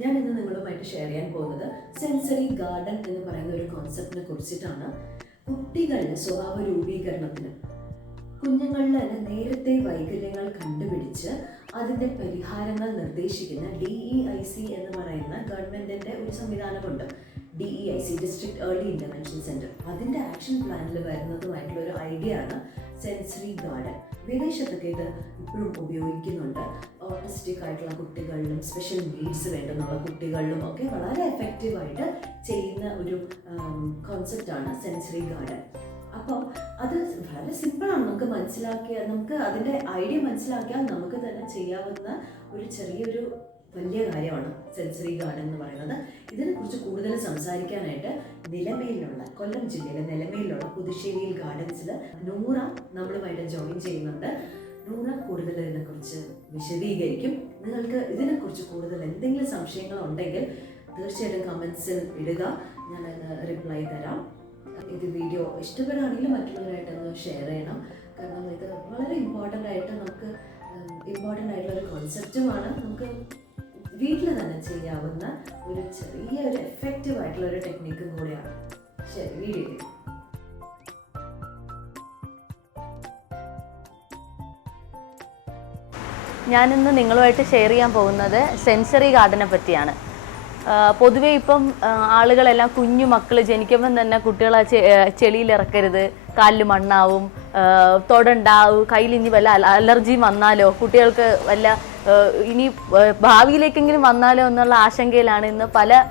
ഞാൻ ഇന്ന് നിങ്ങളുമായിട്ട് ഷെയർ ചെയ്യാൻ പോകുന്നത് സെൻസറി ഗാർഡൻ എന്ന് പറയുന്ന ഒരു കോൺസെപ്റ്റിനെ കുറിച്ചിട്ടാണ്. കുട്ടികളുടെ സ്വഭാവ രൂപീകരണത്തിന് കുഞ്ഞുങ്ങളിൽ തന്നെ നേരത്തെ വൈകല്യങ്ങൾ കണ്ടുപിടിച്ച് അതിൻ്റെ പരിഹാരങ്ങൾ നിർദ്ദേശിക്കുന്ന DEIC എന്ന് പറയുന്ന ഗവൺമെൻറ്റിൻ്റെ ഒരു സംവിധാനമുണ്ട്. DEIC district early intervention centre. അതിൻ്റെ ആക്ഷൻ പ്ലാനിൽ വരുന്നതുമായിട്ടുള്ള ഒരു ഐഡിയ ആണ് സെൻസറി ഗാർഡൻ. വിദേശത്തൊക്കെ ഇത് ഇപ്പോഴും ഉപയോഗിക്കുന്നുണ്ട്. ഓട്ടിസ്റ്റിക് ആയിട്ടുള്ള കുട്ടികളിലും സ്പെഷ്യൽ നീഡ്സ് വേണ്ടുന്നുള്ള കുട്ടികളിലും ഒക്കെ വളരെ എഫക്റ്റീവായിട്ട് ചെയ്യുന്ന ഒരു കോൺസെപ്റ്റാണ് സെൻസറി ഗാർഡൻ. അപ്പോൾ അത് വളരെ സിമ്പിളാണ്. നമുക്ക് അതിൻ്റെ ഐഡിയ മനസ്സിലാക്കിയാൽ നമുക്ക് തന്നെ ചെയ്യാവുന്ന ഒരു ചെറിയൊരു വലിയ കാര്യമാണ് സെൻസറി ഗാർഡൻ എന്ന് പറയുന്നത്. ഇതിനെക്കുറിച്ച് കൂടുതൽ സംസാരിക്കാനായിട്ട് നിലമേലിലുള്ള കൊല്ലം ജില്ലയിലെ നിലമേലിലുള്ള പുതുശ്ശേരിയിൽ ഗാർഡൻസിൽ നൂറ നമ്മളുമായിട്ട് ജോയിൻ ചെയ്യുന്നുണ്ട്. നൂറ കൂടുതൽ ഇതിനെക്കുറിച്ച് വിശദീകരിക്കും. നിങ്ങൾക്ക് ഇതിനെക്കുറിച്ച് കൂടുതൽ എന്തെങ്കിലും സംശയങ്ങൾ ഉണ്ടെങ്കിൽ തീർച്ചയായിട്ടും കമൻസിൽ ഇടുക, ഞാൻ അതിന് റിപ്ലൈ തരാം. ഇത് വീഡിയോ ഇഷ്ടപ്പെടുകയാണെങ്കിൽ മറ്റുള്ളവരായിട്ടൊന്ന് ഷെയർ ചെയ്യണം. കാരണം ഇത് വളരെ ഇമ്പോർട്ടൻ്റ് ആയിട്ടുള്ള ഒരു കോൺസെപ്റ്റുമാണ്. നമുക്ക് വീട്ടിൽ തന്നെ ചെയ്യാവുന്ന ഒരു ചെറിയൊരു എഫക്റ്റീവ് ആയിട്ടുള്ള ഒരു ടെക്നിക്കും കൂടിയാണ്. ശരി, വീഡിയോ ഞാനിന്ന് നിങ്ങളുമായിട്ട് ഷെയർ ചെയ്യാൻ പോകുന്നത് സെൻസറി ഗാർഡനെ പറ്റിയാണ്. പൊതുവേ ഇപ്പം ആളുകളെല്ലാം കുഞ്ഞു മക്കൾ ജനിക്കുമ്പം തന്നെ കുട്ടികളെ ചെളിയിൽ ഇറക്കരുത്, കാലിൽ മണ്ണാവും, തൊടണ്ടാവും, കയ്യിൽ ഇനി വല്ല അലർജിയും വന്നാലോ, കുട്ടികൾക്ക് വല്ല ഇനി ഭാവിയിലേക്കെങ്കിലും വന്നാലോ എന്നുള്ള ആശങ്കയിലാണ് ഇന്ന് പല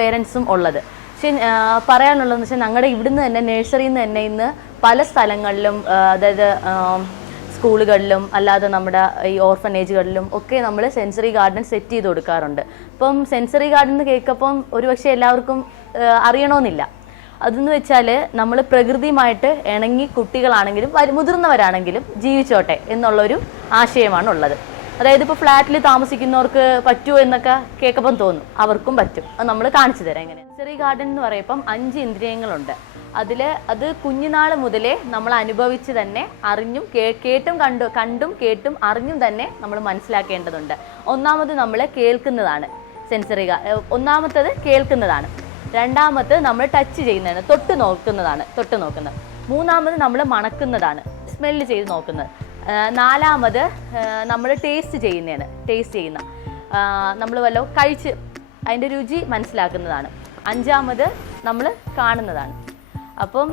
പേരൻസും ഉള്ളത്. പക്ഷെ പറയാനുള്ളതെന്ന് വെച്ചാൽ ഞങ്ങളുടെ ഇവിടുന്ന് തന്നെ നഴ്സറിയിൽ നിന്ന് തന്നെ ഇന്ന് പല സ്ഥലങ്ങളിലും, അതായത് സ്കൂളുകളിലും അല്ലാതെ നമ്മുടെ ഈ ഓർഫനേജുകളിലും ഒക്കെ നമ്മൾ സെൻസറി ഗാർഡൻ സെറ്റ് ചെയ്ത് കൊടുക്കാറുണ്ട്. അപ്പം സെൻസറി ഗാർഡൻ എന്ന് കേൾക്കുമ്പം ഒരുപക്ഷെ എല്ലാവർക്കും അറിയണമെന്നില്ല. അതെന്ന് വെച്ചാൽ നമ്മൾ പ്രകൃതിയുമായിട്ട് ഇണങ്ങി കുട്ടികളാണെങ്കിലും മുതിർന്നവരാണെങ്കിലും ജീവിച്ചോട്ടെ എന്നുള്ളൊരു ആശയമാണ് ഉള്ളത്. അതായത് ഇപ്പോൾ ഫ്ലാറ്റിൽ താമസിക്കുന്നവർക്ക് പറ്റുമോ എന്നൊക്കെ കേൾക്കുമ്പം തോന്നും, അവർക്കും പറ്റും. അത് നമ്മൾ കാണിച്ചു തരാം എങ്ങനെ. സെൻസറി ഗാർഡൻ എന്ന് പറയുമ്പം 5 ഇന്ദ്രിയങ്ങളുണ്ട്. അത് കുഞ്ഞുനാൾ മുതലേ നമ്മൾ അനുഭവിച്ച് തന്നെ അറിഞ്ഞും കണ്ടും കേട്ടും അറിഞ്ഞും തന്നെ നമ്മൾ മനസ്സിലാക്കേണ്ടതുണ്ട്. ഒന്നാമത് നമ്മൾ കേൾക്കുന്നതാണ്. ഒന്നാമത്തത് കേൾക്കുന്നതാണ്. രണ്ടാമത് നമ്മൾ ടച്ച് ചെയ്യുന്നതാണ്, തൊട്ട് നോക്കുന്നത്. മൂന്നാമത് നമ്മൾ മണക്കുന്നതാണ്, സ്മെല്ല് ചെയ്ത് നോക്കുന്നത്. നാലാമത് നമ്മൾ ടേസ്റ്റ് ചെയ്യുന്ന നമ്മൾ വല്ലതും കഴിച്ച് അതിൻ്റെ രുചി മനസ്സിലാക്കുന്നതാണ്. അഞ്ചാമത് നമ്മൾ കാണുന്നതാണ്. അപ്പം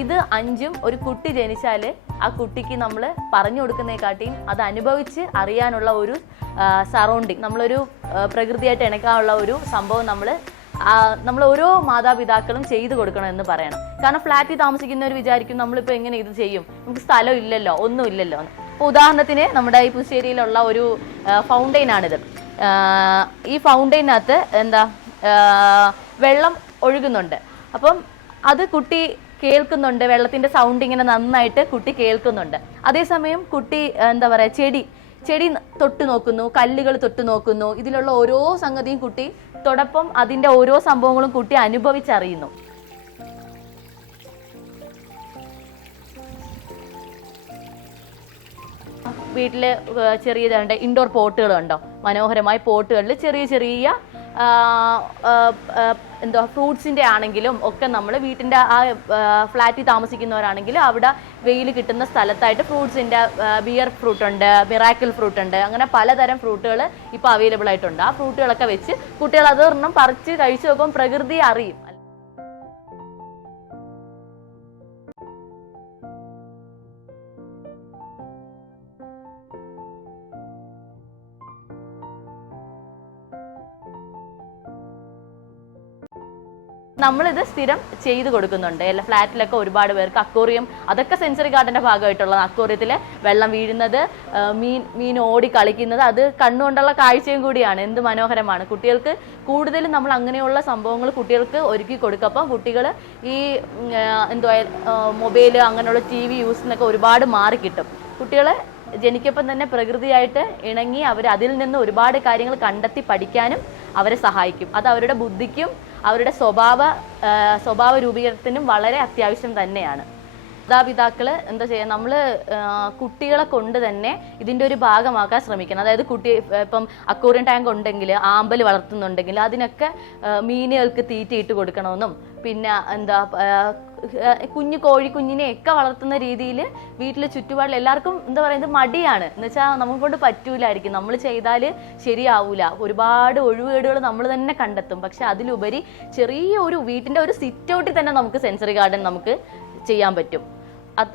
ഇത് 5ഉം ഒരു കുട്ടി ജനിച്ചാൽ ആ കുട്ടിക്ക് നമ്മൾ പറഞ്ഞു കൊടുക്കുന്നതിനെക്കാട്ടിയും അത് അനുഭവിച്ച് അറിയാനുള്ള ഒരു സറൗണ്ടിങ്, നമ്മളൊരു പ്രകൃതിയായിട്ട് ഇണക്കാനുള്ള ഒരു സംഭവം നമ്മൾ ഓരോ മാതാപിതാക്കളും ചെയ്തു കൊടുക്കണമെന്ന് പറയണം. കാരണം ഫ്ലാറ്റിൽ താമസിക്കുന്നവർ വിചാരിക്കും നമ്മളിപ്പോൾ എങ്ങനെ ഇത് ചെയ്യും, നമുക്ക് സ്ഥലം ഇല്ലല്ലോ, ഒന്നും ഇല്ലല്ലോ എന്ന്. ഇപ്പോൾ ഉദാഹരണത്തിന് നമ്മുടെ ഈ പുതുശ്ശേരിയിലുള്ള ഒരു ഫൗണ്ടെയിനാണിത്. ഈ ഫൗണ്ടെയിനകത്ത് വെള്ളം ഒഴുകുന്നുണ്ട്. അപ്പം അത് കുട്ടി കേൾക്കുന്നുണ്ട്, വെള്ളത്തിൻ്റെ സൗണ്ട് ഇങ്ങനെ നന്നായിട്ട് കുട്ടി കേൾക്കുന്നുണ്ട്. അതേസമയം കുട്ടി ചെടി തൊട്ട് നോക്കുന്നു, കല്ലുകൾ തൊട്ട് നോക്കുന്നു. ഇതിലുള്ള ഓരോ സംഗതിയും കുട്ടി തൊടൊപ്പം അതിൻ്റെ ഓരോ സംഭവങ്ങളും കുട്ടി അനുഭവിച്ചറിയുന്നു. വീട്ടിൽ ചെറിയ ഇൻഡോർ പോട്ടുകളുണ്ടോ, മനോഹരമായ പോട്ടുകളിൽ ചെറിയ ഫ്രൂട്ട്സിൻ്റെ ആണെങ്കിലും ഒക്കെ നമ്മൾ വീട്ടിൻ്റെ ആ ഫ്ലാറ്റിൽ താമസിക്കുന്നവരാണെങ്കിലും അവിടെ വെയിൽ കിട്ടുന്ന സ്ഥലത്തായിട്ട് ഫ്രൂട്ട്സിൻ്റെ ബിയർ ഫ്രൂട്ട് ഉണ്ട്, മിറാക്കിൾ ഫ്രൂട്ട് ഉണ്ട്, അങ്ങനെ പലതരം ഫ്രൂട്ടുകൾ ഇപ്പോൾ അവൈലബിൾ ആയിട്ടുണ്ട്. ആ ഫ്രൂട്ടുകളൊക്കെ വെച്ച് കുട്ടികൾ അതൊരെണ്ണം പറിച്ച് കഴിച്ചു നോക്കുമ്പോൾ പ്രകൃതി അറിയും. നമ്മളിത് സ്ഥിരം ചെയ്ത് കൊടുക്കുന്നുണ്ട്. എല്ലാ ഫ്ലാറ്റിലൊക്കെ ഒരുപാട് പേർക്ക് അക്വേറിയം, അതൊക്കെ സെൻസറി ഗാർഡൻ്റെ ഭാഗമായിട്ടുള്ളത്. അക്വേറിയത്തിൽ വെള്ളം വീഴുന്നത്, മീൻ ഓടി കളിക്കുന്നത്, അത് കണ്ണുകൊണ്ടുള്ള കാഴ്ചയും കൂടിയാണ്. എന്ത് മനോഹരമാണ്. കുട്ടികൾക്ക് കൂടുതലും നമ്മൾ അങ്ങനെയുള്ള സംഭവങ്ങൾ കുട്ടികൾക്ക് ഒരുക്കി കൊടുക്കപ്പം കുട്ടികൾ ഈ മൊബൈൽ അങ്ങനെയുള്ള TV യൂസിനൊക്കെ ഒരുപാട് മാറിക്കിട്ടും. കുട്ടികൾ ജനിക്കപ്പം തന്നെ പ്രകൃതിയായിട്ട് ഇണങ്ങി അതിൽ നിന്ന് ഒരുപാട് കാര്യങ്ങൾ കണ്ടെത്തി പഠിക്കാനും അവരെ സഹായിക്കും. അത് അവരുടെ ബുദ്ധിക്കും അവരുടെ സ്വഭാവ രൂപീകരണത്തിനും വളരെ അത്യാവശ്യം തന്നെയാണ്. മാതാപിതാക്കൾ എന്താ ചെയ്യുക, നമ്മൾ കുട്ടികളെ കൊണ്ട് തന്നെ ഇതിൻ്റെ ഒരു ഭാഗമാക്കാൻ ശ്രമിക്കണം. അതായത് ഇപ്പം അക്വേറിയം ടാങ്ക് ഉണ്ടെങ്കിൽ, ആമ്പൽ വളർത്തുന്നുണ്ടെങ്കിൽ അതിനൊക്കെ മീനുകൾക്ക് തീറ്റയിട്ട് കൊടുക്കണമെന്നും, പിന്നെ എന്താ കുഞ്ഞിനെയൊക്കെ വളർത്തുന്ന രീതിയിൽ വീട്ടിൽ ചുറ്റുപാടിൽ എല്ലാവർക്കും എന്താ പറയുന്നത് മടിയാണ്. എന്ന് വെച്ചാൽ നമുക്ക് കൊണ്ട് പറ്റൂലായിരിക്കും, നമ്മൾ ചെയ്താൽ ശരിയാവൂല, ഒരുപാട് ഒഴിവുകേടുകൾ നമ്മൾ തന്നെ കണ്ടെത്തും. പക്ഷെ അതിലുപരി ചെറിയ ഒരു വീട്ടിൻ്റെ ഒരു സിറ്റ് ഔട്ടിൽ തന്നെ നമുക്ക് സെൻസറി ഗാർഡൻ നമുക്ക് ചെയ്യാൻ പറ്റും.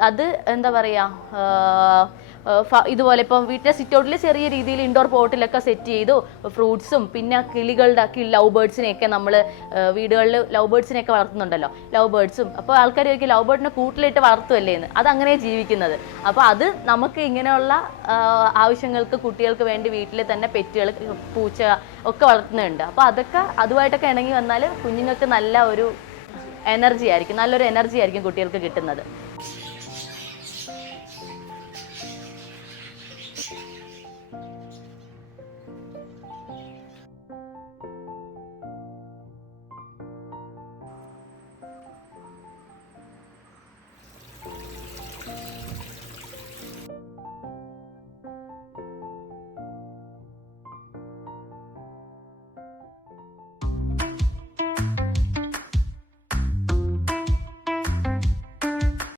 അത് എന്താ പറയുക, ഇതുപോലെ ഇപ്പം വീട്ടിലെ സിറ്റ് ഔട്ടിൽ ചെറിയ രീതിയിൽ ഇൻഡോർ പോട്ടിലൊക്കെ സെറ്റ് ചെയ്തു ഫ്രൂട്ട്സും, പിന്നെ ലവ് ബേർഡ്സിനെയൊക്കെ നമ്മൾ വീടുകളിൽ ലവ് ബേർഡ്സിനെയൊക്കെ വളർത്തുന്നുണ്ടല്ലോ, ലവ് ബേർഡ്സും. അപ്പോൾ ആൾക്കാർ ചോദിക്കും ലവ് ബേർഡിനെ കൂട്ടിലിട്ട് വളർത്തുമല്ലേ എന്ന്. അതങ്ങനെ ജീവിക്കുന്നത്. അപ്പോൾ അത് നമുക്ക് ഇങ്ങനെയുള്ള ആവശ്യങ്ങൾക്ക് കുട്ടികൾക്ക് വേണ്ടി വീട്ടിൽ തന്നെ പെറ്റുകൾ, പൂച്ച ഒക്കെ വളർത്തുന്നുണ്ട്. അപ്പോൾ അതുമായിട്ടൊക്കെ ഇണങ്ങി വന്നാൽ കുഞ്ഞുങ്ങൾക്ക് നല്ല ഒരു എനർജി ആയിരിക്കും, നല്ലൊരു എനർജി ആയിരിക്കും കുട്ടികൾക്ക് കിട്ടുന്നത്.